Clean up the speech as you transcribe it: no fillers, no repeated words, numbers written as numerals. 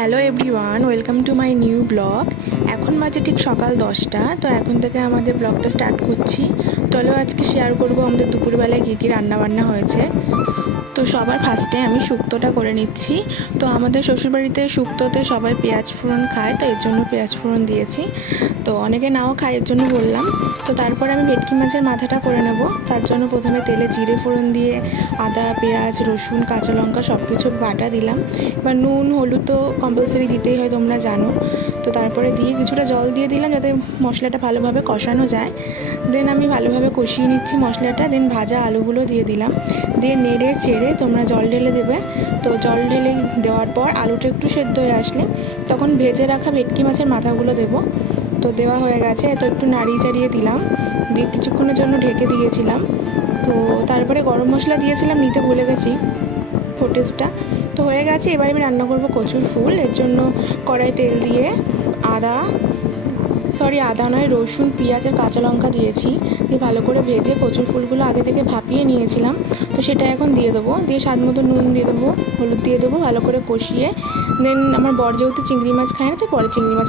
Hello everyone, welcome to my new blog. এখন বাজে ঠিক সকাল 10টা। তো এখন থেকে আমাদের ব্লগটা স্টার্ট করছি। চলো আজকে শেয়ার করবো আমাদের দুপুরবেলায় কী কী রান্নাবান্না হয়েছে। তো সবার ফার্স্টে আমি শুক্তোটা করে নিচ্ছি। তো আমাদের শ্বশুরবাড়িতে শুক্তোতে সবাই পেঁয়াজ ফোড়ন খায়, তো এর জন্য পেঁয়াজ ফোড়ন দিয়েছি। তো অনেকে নাও খায়, এর জন্য বললাম। তো তারপরে আমি ভেটকি মাছের মাথাটা করে নেব। তার জন্য প্রথমে তেলে জিরে ফোড়ন দিয়ে আদা, পেঁয়াজ, রসুন, কাঁচা লঙ্কা সব কিছু বাটা দিলাম। এবার নুন, হলুদ তো কম্পালসারি দিতেই হয়, তোমরা জানো। তো তারপরে দিয়ে কিছুটা জল দিয়ে দিলাম যাতে মশলাটা ভালোভাবে কষানো যায়। দেন আমি ভালোভাবে কষিয়ে নিচ্ছি মশলাটা। দেন ভাজা আলুগুলো দিয়ে দিলাম, দিয়ে নেড়ে চেড়ে তোমরা জল ঢেলে দেবে। তো জল ঢেলে দেওয়ার পর আলুটা একটু সেদ্ধ হয়ে আসলে তখন ভেজে রাখা ভেটকি মাছের মাথাগুলো দেবো। তো দেওয়া হয়ে গেছে, তো একটু নাড়িয়ে চাড়িয়ে দিলাম, দিয়ে কিছুক্ষণের জন্য ঢেকে দিয়েছিলাম। তো তারপরে গরম মশলা দিয়েছিলাম, নিতে ভুলে গেছি ফুটেজটা। তো হয়ে গেছে। এবার আমি রান্না করব কচুর ফুল। এর জন্য কড়াই তেল দিয়ে আদা নয়, রসুন, পেঁয়াজ আর কাঁচা লঙ্কা দিয়েছি। দিয়ে ভালো করে ভেজে কচুর ফুলগুলো আগে থেকে ভাপিয়ে নিয়েছিলাম, তো সেটা এখন দিয়ে দেবো। দিয়ে স্বাদ মতো নুন দিয়ে দেবো, হলুদ দিয়ে দেবো, ভালো করে কষিয়ে দেন আমার বর যেহেতু চিংড়ি মাছ খায় না, তো পরে চিংড়ি মাছ